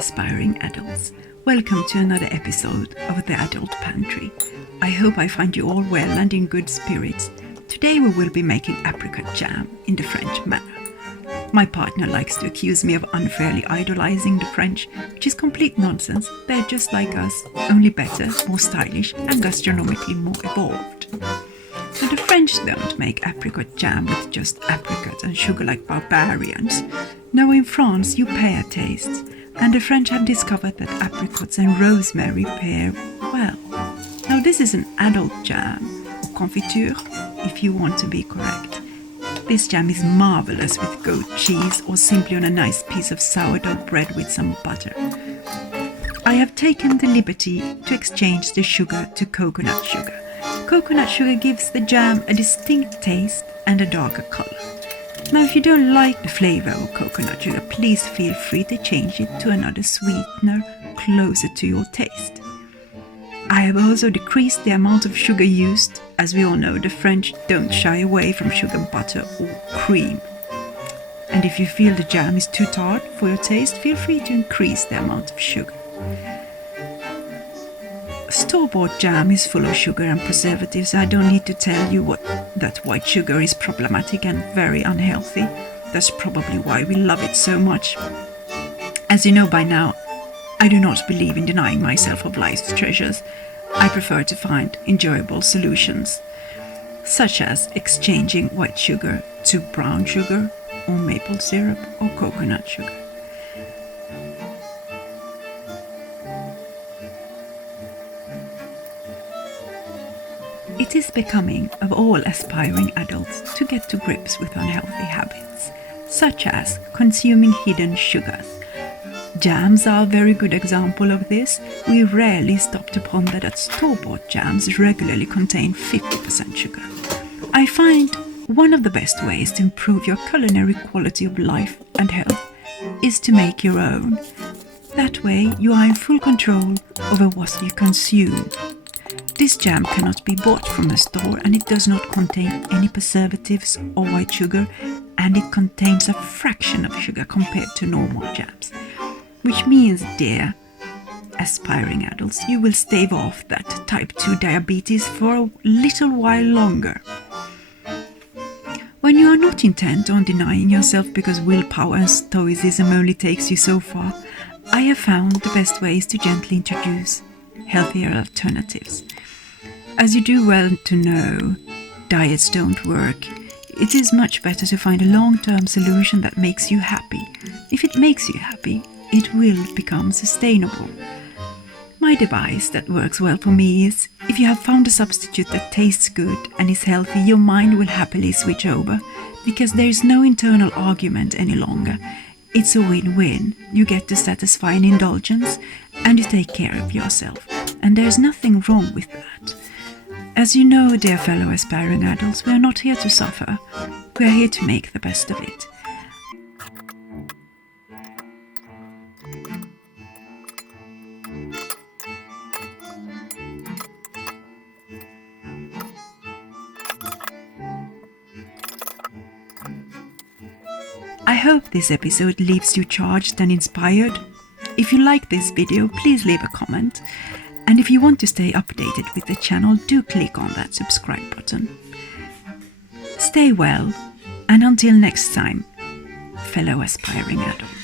aspiring adults. Welcome to another episode of the Adult Pantry. I hope I find you all well and in good spirits. Today we will be making apricot jam in the French manner. My partner likes to accuse me of unfairly idolizing the French, which is complete nonsense. They're just like us, only better, more stylish and gastronomically more evolved. So the French don't make apricot jam with just apricot and sugar like barbarians. No, in France you pair tastes, and the French have discovered that apricots and rosemary pair well. Now this is an adult jam, or confiture, if you want to be correct. This jam is marvelous with goat cheese or simply on a nice piece of sourdough bread with some butter. I have taken the liberty to exchange the sugar to coconut sugar. Coconut sugar gives the jam a distinct taste and a darker color. Now if you don't like the flavor of coconut sugar, please feel free to change it to another sweetener closer to your taste. I have also decreased the amount of sugar used. As we all know, the French don't shy away from sugar, butter or cream. And if you feel the jam is too tart for your taste, feel free to increase the amount of sugar. Store-bought jam is full of sugar and preservatives. I don't need to tell you that white sugar is problematic and very unhealthy. That's probably why we love it so much. As you know by now, I do not believe in denying myself of life's treasures. I prefer to find enjoyable solutions, such as exchanging white sugar to brown sugar or maple syrup or coconut sugar. It is becoming of all aspiring adults to get to grips with unhealthy habits, such as consuming hidden sugars. Jams are a very good example of this. We rarely stop to ponder that store-bought jams regularly contain 50% sugar. I find one of the best ways to improve your culinary quality of life and health is to make your own. That way you are in full control over what you consume. This jam cannot be bought from a store and it does not contain any preservatives or white sugar, and it contains a fraction of sugar compared to normal jams. Which means, dear aspiring adults, you will stave off that type 2 diabetes for a little while longer. When you are not intent on denying yourself because willpower and stoicism only takes you so far, I have found the best ways to gently introduce healthier alternatives. As you do well to know, diets don't work. It is much better to find a long-term solution that makes you happy. If it makes you happy, it will become sustainable. My device that works well for me is, if you have found a substitute that tastes good and is healthy, your mind will happily switch over, because there is no internal argument any longer. It's a win-win. You get to satisfy an indulgence and you take care of yourself. And there's nothing wrong with that. As you know, dear fellow aspiring adults, we are not here to suffer. We are here to make the best of it. I hope this episode leaves you charged and inspired. If you like this video, please leave a comment. And if you want to stay updated with the channel, do click on that subscribe button. Stay well, and until next time, fellow aspiring adults.